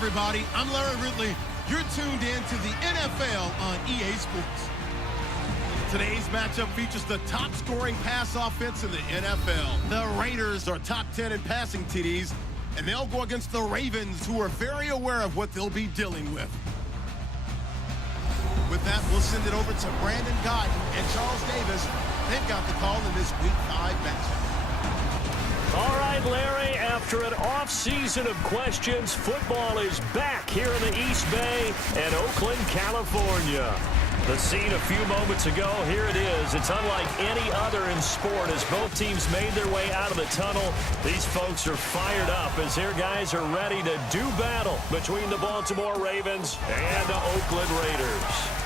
everybody. I'm Larry Ridley. You're tuned in to the NFL on EA Sports. Today's matchup features the top-scoring pass offense in the NFL. The Raiders are top 10 in passing TDs, and they'll go against the Ravens, who are very aware of what they'll be dealing with. With that, we'll send it over to Brandon Godden and Charles Davis. They've got the call in this Week 5 matchup. All right, Larry, after an off-season of questions, football is back here in the East Bay and Oakland, California. The scene a few moments ago, here it is. It's unlike any other in sport as both teams made their way out of the tunnel. These folks are fired up as their guys are ready to do battle between the Baltimore Ravens and the Oakland Raiders.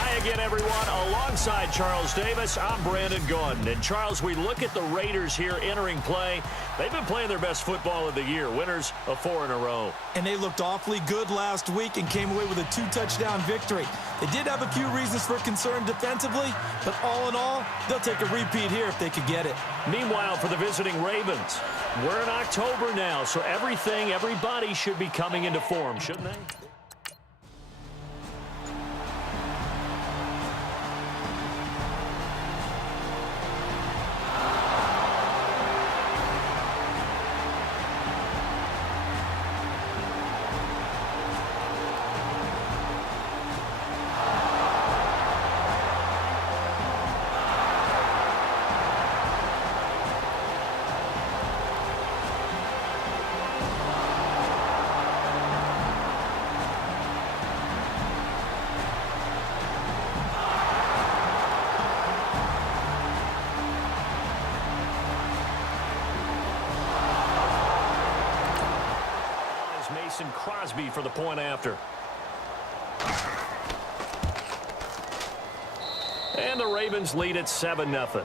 Hi again, everyone. Alongside Charles Davis, I'm Brandon Gaudin. And Charles, we look at the Raiders here entering play. They've been playing their best football of the year, winners of 4 in a row. And they looked awfully good last week and came away with a 2-touchdown victory. They did have a few reasons for concern defensively, but all in all, they'll take a repeat here if they could get it. Meanwhile, for the visiting Ravens, we're in October now, so everybody should be coming into form, shouldn't they? Crosby for the point after. And the Ravens lead at 7-0.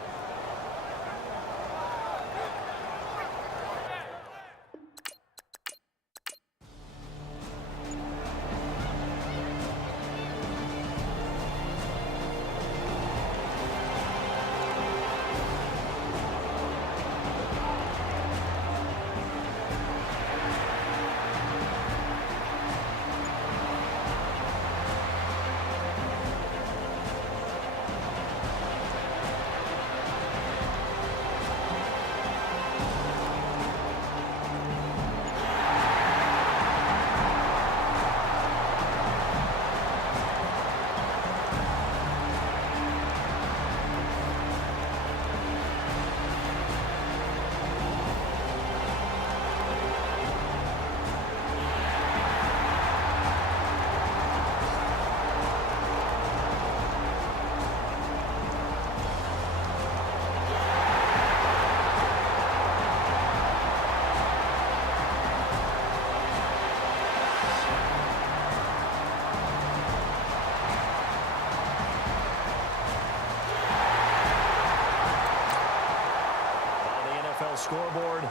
Scoreboard,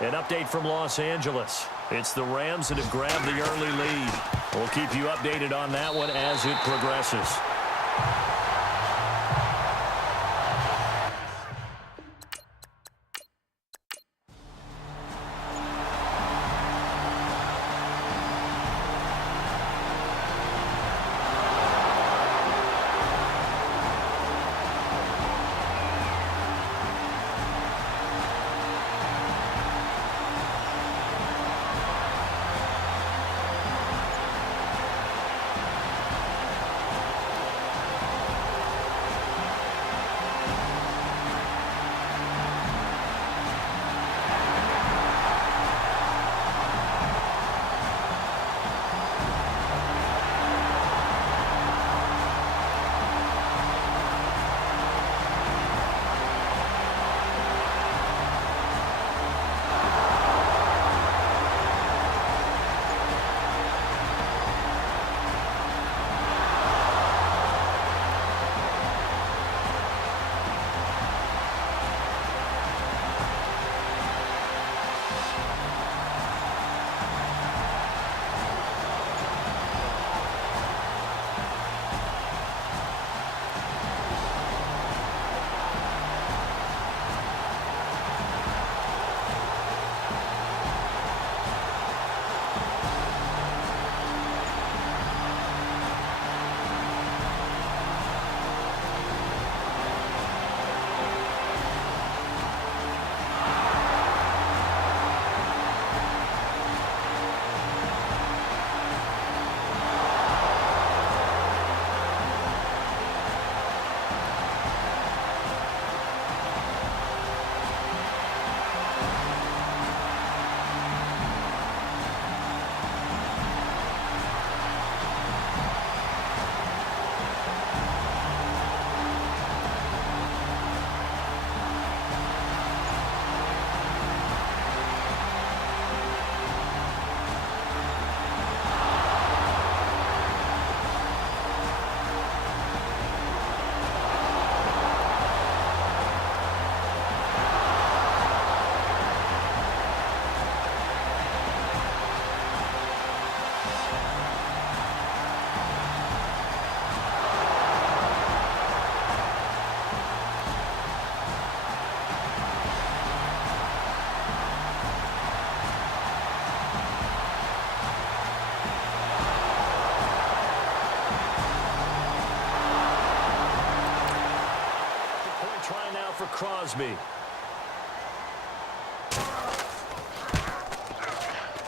an update from Los Angeles. It's the Rams that have grabbed the early lead. We'll keep you updated on that one as it progresses. Crosby.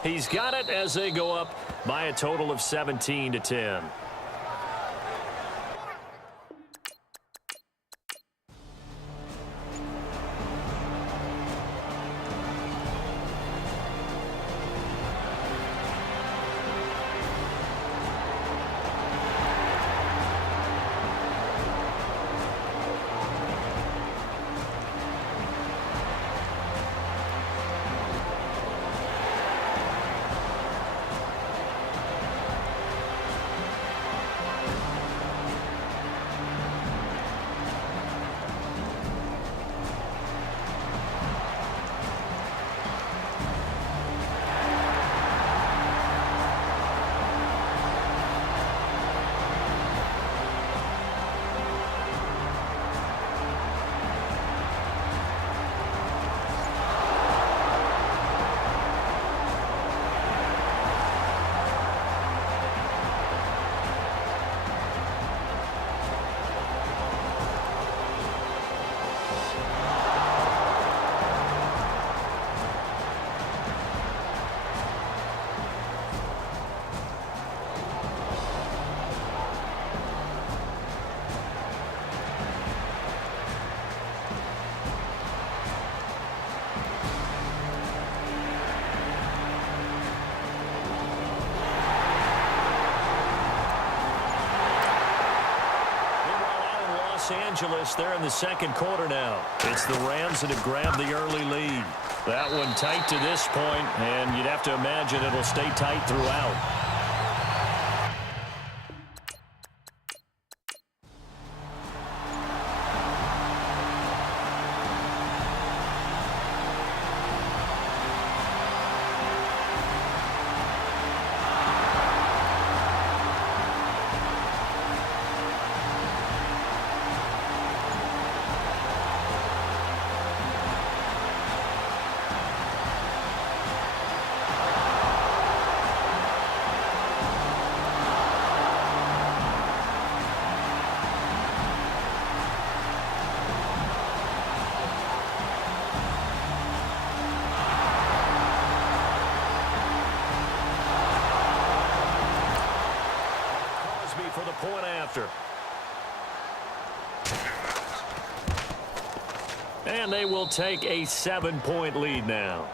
He's got it as they go up by a total of 17-10. Los Angeles, they're in the second quarter now. It's the Rams that have grabbed the early lead. That one tight to this point, and you'd have to imagine it'll stay tight throughout. For the point after. And they will take a 7-point lead now.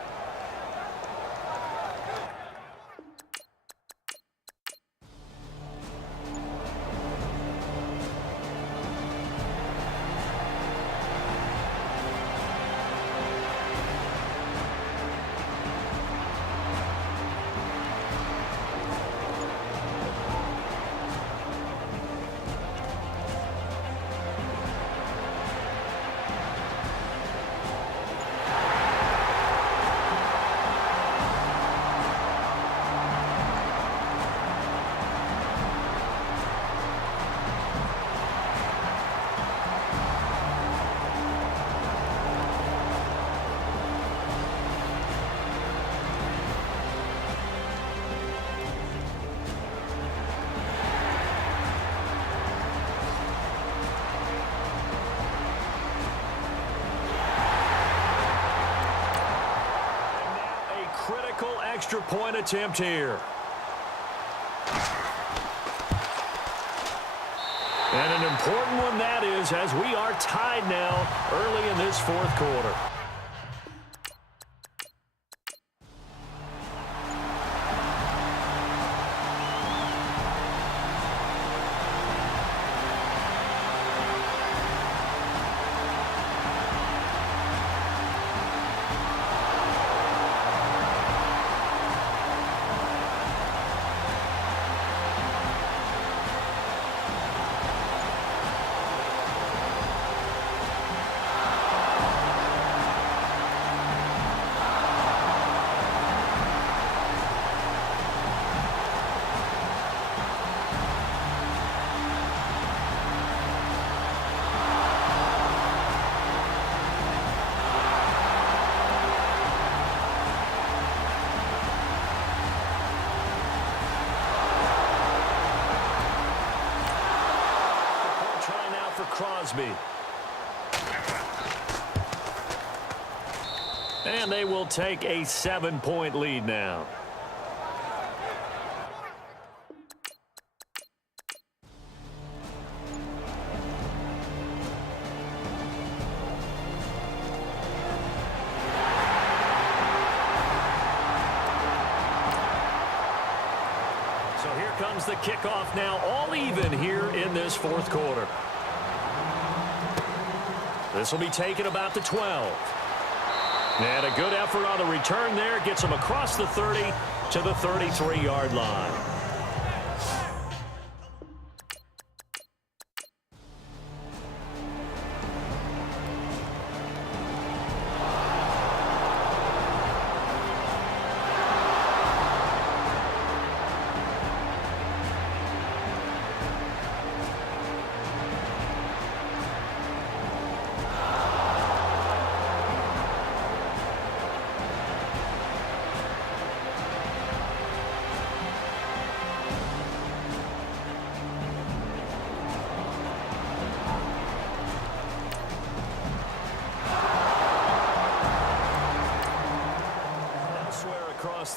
Extra point attempt here. And an important one that is, as we are tied now early in this fourth quarter. Crosby. And they will take a 7-point lead now. So here comes the kickoff now, all even here in this fourth quarter. This will be taken about the 12. And a good effort on the return there. Gets him across the 30 to the 33-yard line.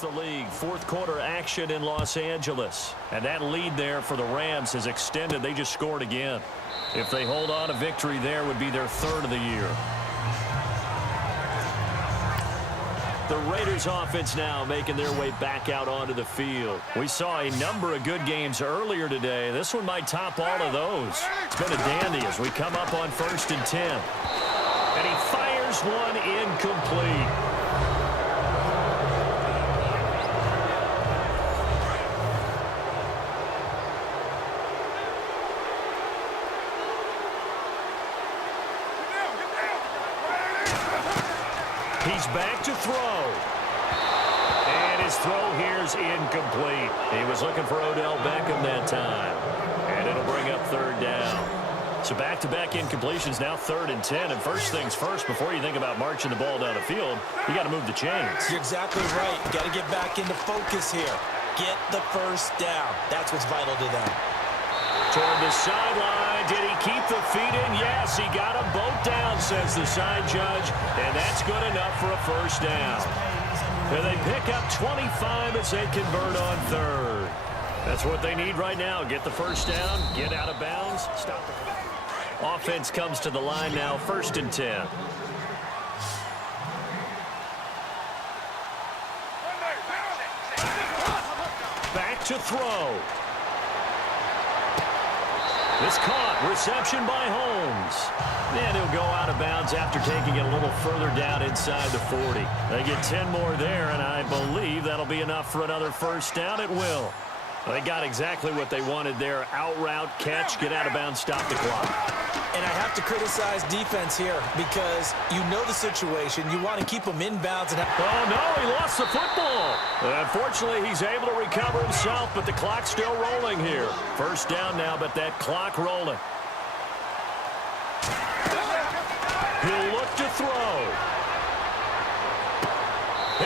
The league, fourth quarter action in Los Angeles, and that lead there for the Rams has extended. They just scored again. If they hold on, a victory there would be their third of the year. The Raiders offense now making their way back out onto the field. We saw a number of good games earlier today. This one might top all of those. It's been a dandy as we come up on 1st and 10. And he fires one incomplete. He's back to throw. And his throw here's incomplete. He was looking for Odell Beckham that time. And it'll bring up third down. So back-to-back incompletions, now 3rd and 10. And first things first, before you think about marching the ball down the field, you got to move the chains. You're exactly right. You got to get back into focus here. Get the first down. That's what's vital to them. Toward the sideline. Did he keep the feet in? Yes, he got them both down, says the side judge. And that's good enough for a first down. And they pick up 25 as they convert on 3rd. That's what they need right now. Get the first down, get out of bounds, stop the clock. Offense comes to the line now, 1st and 10. Back to throw. It's caught. Reception by Holmes. And he'll go out of bounds after taking it a little further down inside the 40. They get 10 more there, and I believe that'll be enough for another first down. It will. They got exactly what they wanted there. Out route, catch, get out of bounds, stop the clock. And I have to criticize defense here because you know the situation. You want to keep them inbounds. Oh, no, he lost the football. Unfortunately, he's able to recover himself, but the clock's still rolling here. First down now, but that clock rolling. He'll look to throw.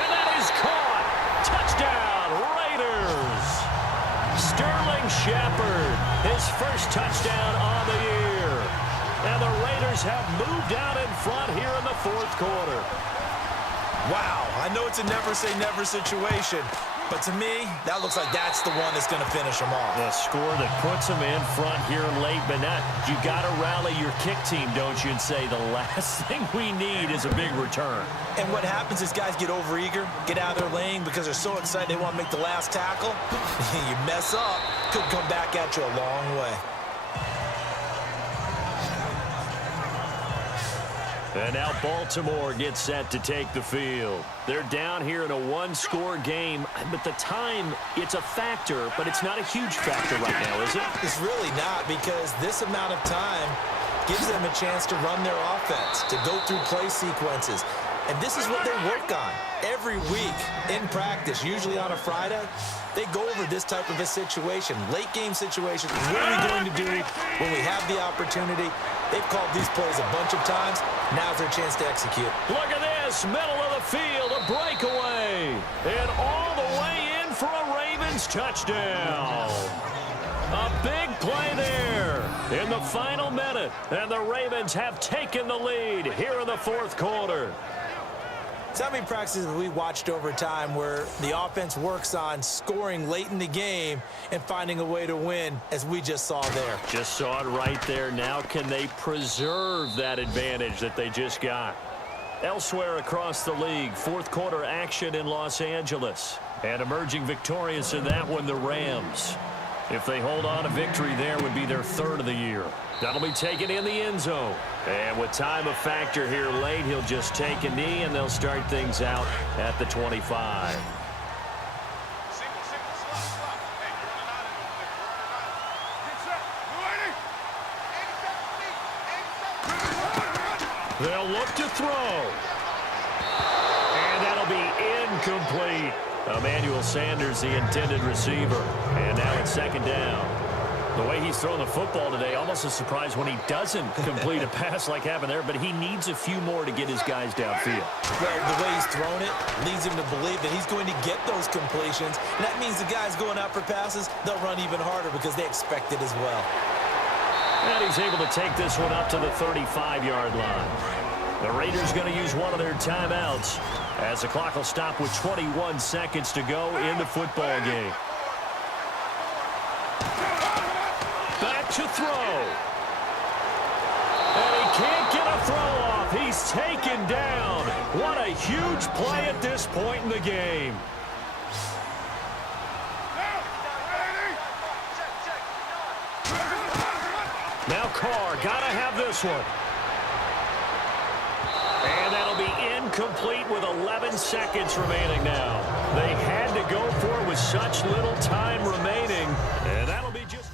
And that is caught. Touchdown, Raiders. Sterling Shepard, his first touchdown on the year. And the Raiders have moved out in front here in the fourth quarter. Wow, I know it's a never-say-never situation, but to me, that looks like that's the one that's going to finish them off. The score that puts them in front here late, but now you got to rally your kick team, don't you, and say the last thing we need is a big return. And what happens is guys get overeager, get out of their lane because they're so excited they want to make the last tackle. You mess up, could come back at you a long way. And now Baltimore gets set to take the field. They're down here in a one-score game, but the time, it's a factor, but it's not a huge factor right now, is it? It's really not, because this amount of time gives them a chance to run their offense, to go through play sequences. And this is what they work on every week in practice, usually on a Friday. They go over this type of a situation, late game situation. What are we going to do when we have the opportunity? They've called these plays a bunch of times. Now's their chance to execute. Look at this, middle of the field, a breakaway. And all the way in for a Ravens touchdown. A big play there in the final minute. And the Ravens have taken the lead here in the fourth quarter. So how many practices have we watched over time where the offense works on scoring late in the game and finding a way to win, as we just saw there? Just saw it right there. Now can they preserve that advantage that they just got? Elsewhere across the league, fourth quarter action in Los Angeles. And emerging victorious in that one, the Rams. If they hold on, a victory there would be their third of the year. That'll be taken in the end zone. And with time a factor here late, he'll just take a knee, and they'll start things out at the 25. They'll look to throw. And that'll be incomplete. Emmanuel Sanders, the intended receiver. And now it's second down. The way he's throwing the football today, almost a surprise when he doesn't complete a pass like happened there, but he needs a few more to get his guys downfield. Well, the way he's thrown it leads him to believe that he's going to get those completions. And that means the guys going out for passes, they'll run even harder because they expect it as well. And he's able to take this one up to the 35-yard line. The Raiders going to use one of their timeouts as the clock will stop with 21 seconds to go in the football game. Back to throw. And he can't get a throw off. He's taken down. What a huge play at this point in the game. Now Carr, gotta have this one. And that'll be incomplete with 11 seconds remaining now. They had to go for it with such little time remaining. And that'll be just...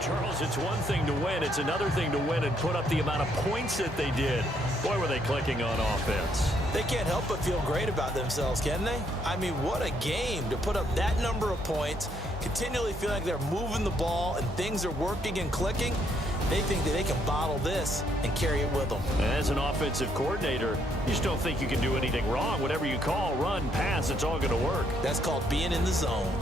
Charles, it's one thing to win. It's another thing to win and put up the amount of points that they did. Boy, were they clicking on offense. They can't help but feel great about themselves, can they? I mean, what a game to put up that number of points, continually feel like they're moving the ball and things are working and clicking. They think that they can bottle this and carry it with them. As an offensive coordinator, you just don't think you can do anything wrong. Whatever you call, run, pass, it's all going to work. That's called being in the zone.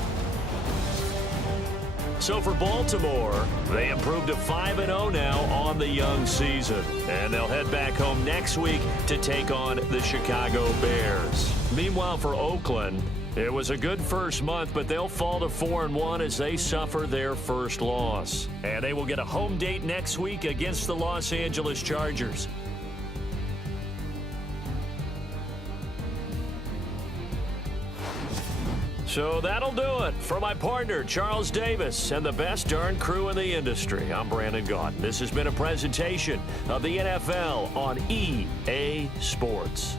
So for Baltimore, they improved to 5-0 now on the young season. And they'll head back home next week to take on the Chicago Bears. Meanwhile, for Oakland, it was a good first month, but they'll fall to 4-1 as they suffer their first loss. And they will get a home date next week against the Los Angeles Chargers. So that'll do it. For my partner, Charles Davis, and the best darn crew in the industry, I'm Brandon Gaudin. This has been a presentation of the NFL on EA Sports.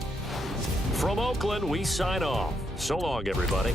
From Oakland, we sign off. So long, everybody.